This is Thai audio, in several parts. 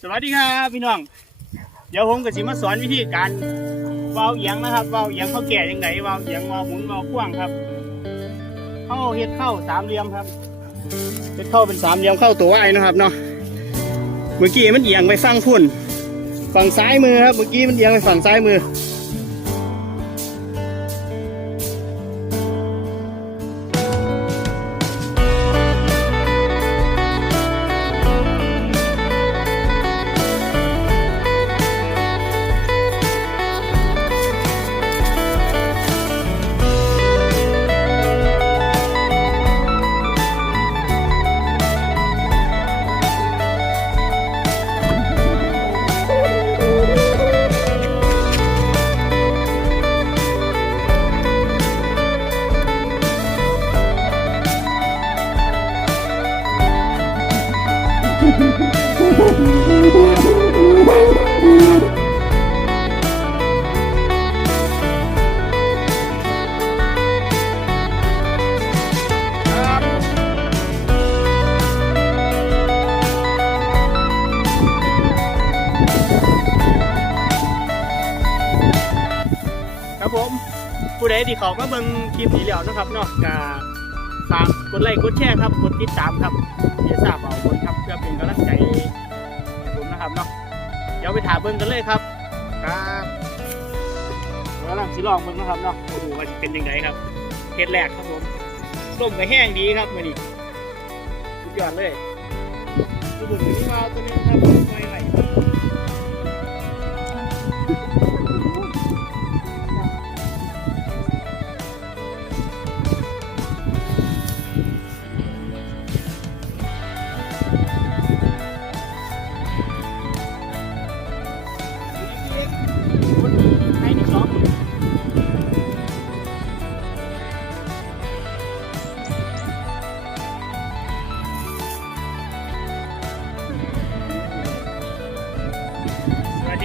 สวัสดีครับพี่น้อง เดี๋ยวผมก็สิมาสอนวิธีการวาเอียงนะครับวาเอียงเขาแก่ยังไงวาเอียงวาหมุนวาขว้างครับเข้าเห็ดเข้าสามเหลี่ยมครับเห็ดเข้าเป็นสามเหลี่ยมเข้าตัวไว้นะครับเนาะเมื่อกี้มันเอียงไปฝั่งพุ่น ฝั่งซ้ายมือครับเมื่อกี้มันเอียงไปฝั่งซ้ายมือ ดที่เขามาเบิ่งคลิปนี้แล้วนะครับเนาะก็ฝากกดไลค์กดแชร์ครับกดติดตามครับเดี๋ยวทราบเอาคนครับเพื่อเป็นกำลังใจให้ผมนะครับเนาะเดี๋ยวไปถามเบิ่งกันเลยครับครับกำลังสิลองเบิ่งนะครับเนาะโอ้โหว่าจะเป็นยังไงครับเฮ็ดแรกครับผมร่มก็แห้งดีครับมื้อนี้สุดยอดเลยดูบุญนี้มาตัวนี้ครับ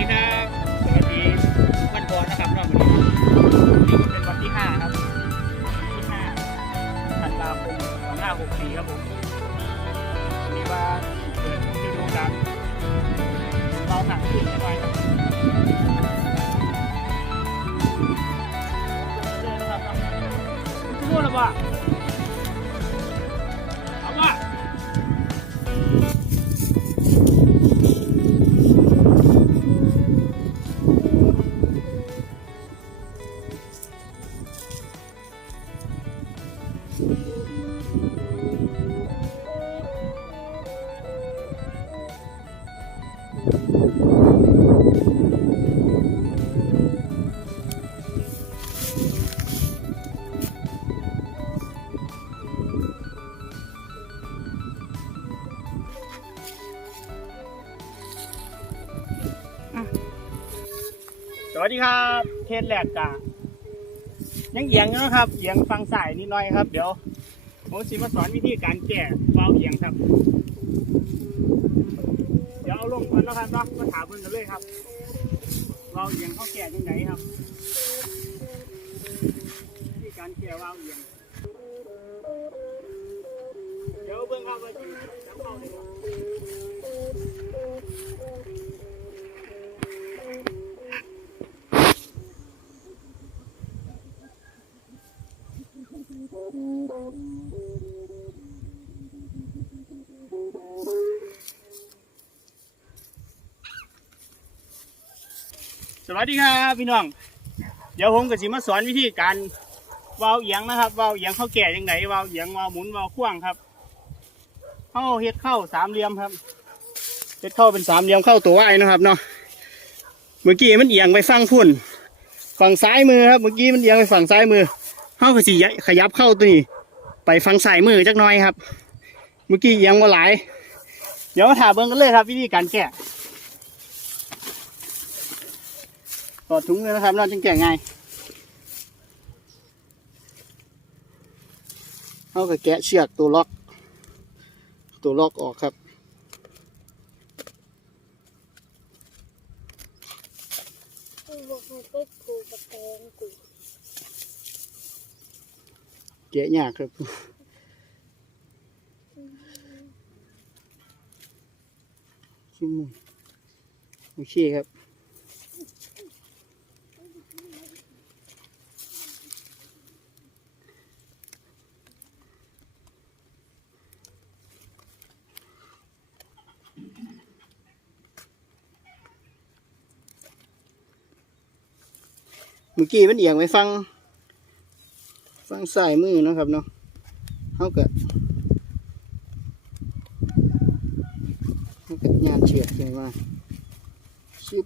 ดีครับสวัสดีวันก่อนนะครับรอบวันนี้วันนี้ก็เป็นวันที่ห้าครับวันที่ห้าธันวาคมสองห้าหกสี่ครับผมวันนี้ว่าเปิดฤดูกาลเราหนักขึ้นไปครับรู้แล้วป่ะ สวัสดีครับเทสแรกกะยังเอียงนะครับเอียงฟังสายนิดหน่อยครับ เดี๋ยวผมสิมาสอนวิธีการแก้วาวเอียงครับ เดี๋ยวเอาลงก่อนแล้วครับเนาะมาถามเพิ่นกันเลยครับวาวเอียงเขาแก้ยังไงครับวิธีการแก้วาวเอียงเดี๋ยวเบิ่งครับว่าจับเข้าได้บ่ วัสดีครับพี่น้อง เดี๋ยวผมก็สิมาสอนวิธีการวาวเอียงนะครับวาวเอียงเขาแก่ยังไงวาวเอียงวาวหมุนวาวขว้างครับเข้าเฮ็ดเข้าสามเหลี่ยมครับเฮ็ดเข้าเป็นสามเหลี่ยมเข้าตัวไว้นะครับเนาะเมื่อกี้มันเอียงไปฝั่งพุ่น ฝั่งซ้ายมือครับเมื่อกี้มันเอียงไปฝั่งซ้ายมือเข้าก็สิขยับเข้าตัวนี้ ไปฝั่งซ้ายมือจักหน่อยครับ เมื่อกี้เอียงว่าหลาย เดี๋ยวมาถามเบิ่งกันเลยครับ วิธีการแก้ ถอดถุงเลยนะครับน่าจึงแก่ง่ายเอากับแกะเชือกตัวล็อก ตัวล็อกออกครับกูบอกให้ไปผูกกับแตงกูแกะยากครับขี้มูกโอเคครับ เมื่อกี้มันเอียงไปฟัง ฟังสายมือนะครับเนาะเขาก็เขาก็งานเฉียดขึ้นมาชิบ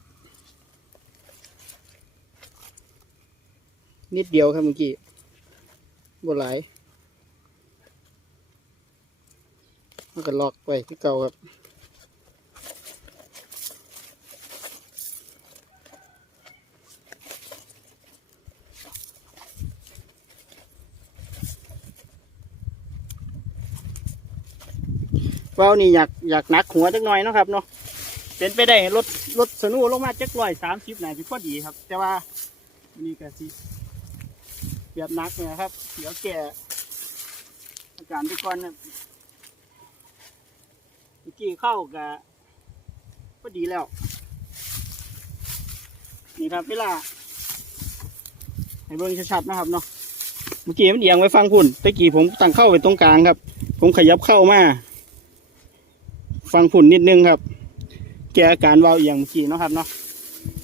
นิดเดียวครับเมื่อกี้บ่หลายมันก็ล็อกไว้ที่เก่าครับ ว้าวนี่อยากอยากหนักหัวจักหน่อยเนาะครับเนาะเป็นไปได้รถรถสนูลงมาจักร้อยสามสิบน่าจะพอดีครับ แต่ว่านี่ก็สิแบบหนักเนี่ยครับ เดี๋ยวแก่อาการไปก่อนเมื่อกี้เข้ากับพอดีแล้ว นี่ครับเวลาให้เบิ่งชัดๆนะครับเนาะเมื่อกี้มันเอียงไว้ฟังพุ่นตะกี้ผมตั้งเข้าไปตรงกลางครับ ผมขยับเข้ามา ฟังฝุ่นนิดนึงครับ แกอาการเวาวเอียงเมื่อกี้เนาะครับเนาะ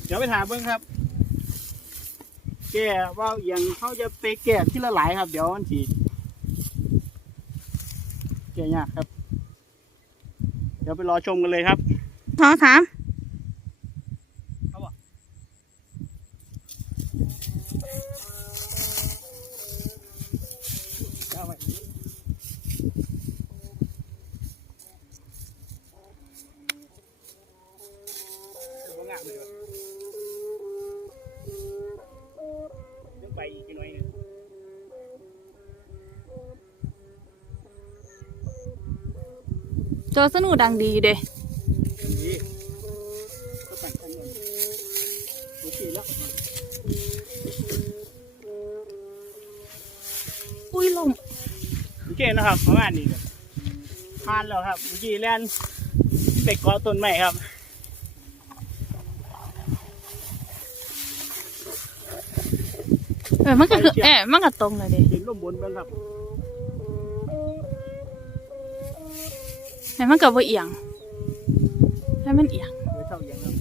เดี๋ยวไปถามเบิ้งครับ แกวาวเอียงเขาจะไปแกะที่ละหลายครับ เดี๋ยวมันสีแกยากครับ เดี๋ยวไปรอชมกันเลยครับท้อถาม โจสนุดังดีอยู่เด้ดีก็แต่งกันเลยโอเคแล้วอุ้ยลมโอเคนะครับ ประมาณนี้ครับผ่านแล้วครับเมื่อกี้แล่นไปเกาะต้นไม้ครับเออมันก็คือเออมันก็ตรงเลยเด้เห็นลมบนเบ้างครับ แต่มันก็บ่เอียงแล้วมันเอียงเดี๋ยวเท่าอย่างครับ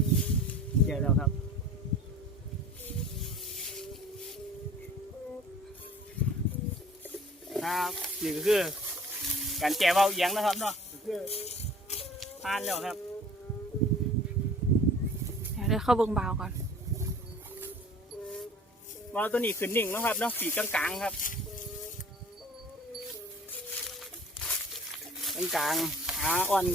แก่แล้วครับครับนี่ก็คือการแก่เบาเอียงนะครับเนาะก็คือผ่านแล้วครับเดี๋ยวเดี๋ยวเข้าเบิ่งบาวก่อนเบาตัวนี้ขึ้นนิ่งนะครับเนาะปีกกลางๆครับกลางๆ ขาอ่อน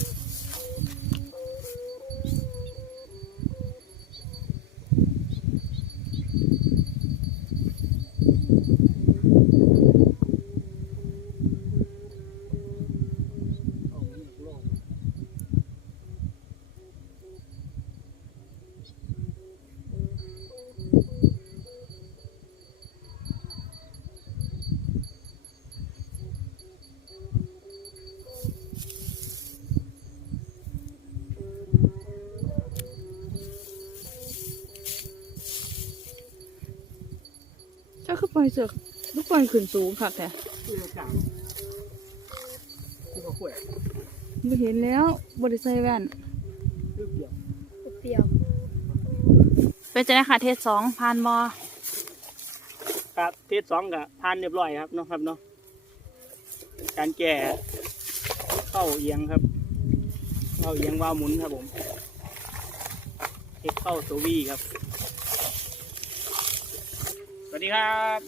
เจ้าคือปล่อยเสือกลูกปล่อยขึ้นสูงค่ะแต่เรือกลางที่เขาขวดบ่เห็นแล้วบ่ได้ใส่แว่นเรือเดียวเปรี้ยวเป็นจะได้ค่ะเทศสองผ่านมอครับเทสสองกับทานเรียบร้อยครับเนาะครับเนาะการแก่เข้าเอียงครับ เข้าเอียงวาวหมุนครับผมเทสเข้าโซวีครับส วัสดีครับ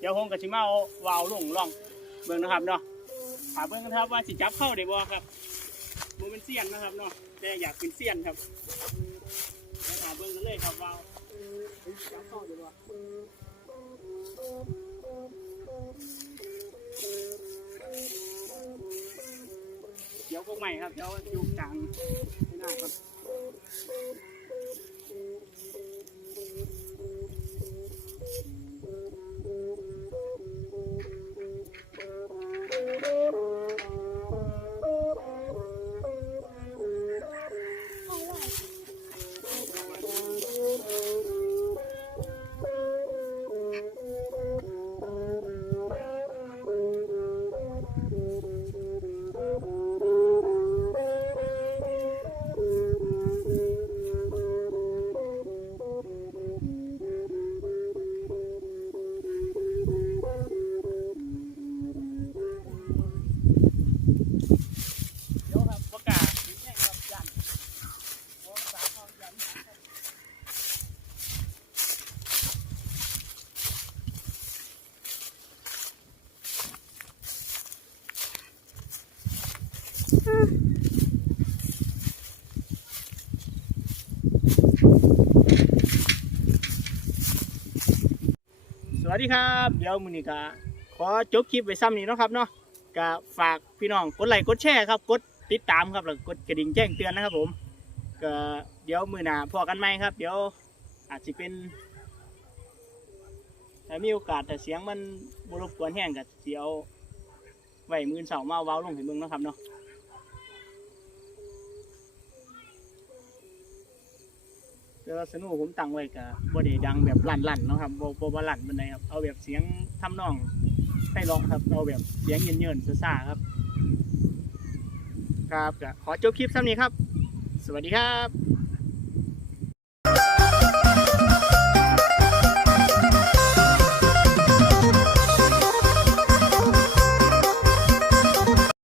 เดี๋ยวผมกับชิมาเอาวาวลงล่องเบิ่งนะครับเนาะถามเบิ่งกันครับว่าสิจับเข้าได้บ่ครับมันเป็นเสี้ยนนะครับเนาะแต่อยากเป็นเสี้ยนครับเดี๋ยวถามเบิ่งกันเลยครับวาวเฮ้ยจับเข้าได้บ่เดี๋ยวพวกใหม่ครับเดี๋ยวอยู่กลางไม่น่าครับ สวัสดีครับ เดี๋ยวมือนี้ก็ขอจบคลิปไว้ซ้ำนี้เนาะครับเนาะก็ฝากพี่น้องกดไลค์กดแชร์ครับ กดติดตามครับแล้วกดกระดิ่งแจ้งเตือนนะครับผมก็เดี๋ยวมือหน้าพอกันไหมครับ เดี๋ยวอาจจะเป็นถ้ามีโอกาสแต่เสียงมันบรบกวนแห้งกับเดี๋ยวไหวมือเสาร์มาเว้าลงให้เบิ่งนะครับเนาะ แต่ว่าสนุผมตั้งไว้กับบอดีดังแบบลั่นๆเนาะครับบ่บ่บ่ลั่นปานไดครับเอาแบบเสียงทำนองไพเราะครับเอาแบบเสียงเยินๆซ่าๆครับ ครับขอจบคลิปซ้ำนี้ครับ สวัสดีครับ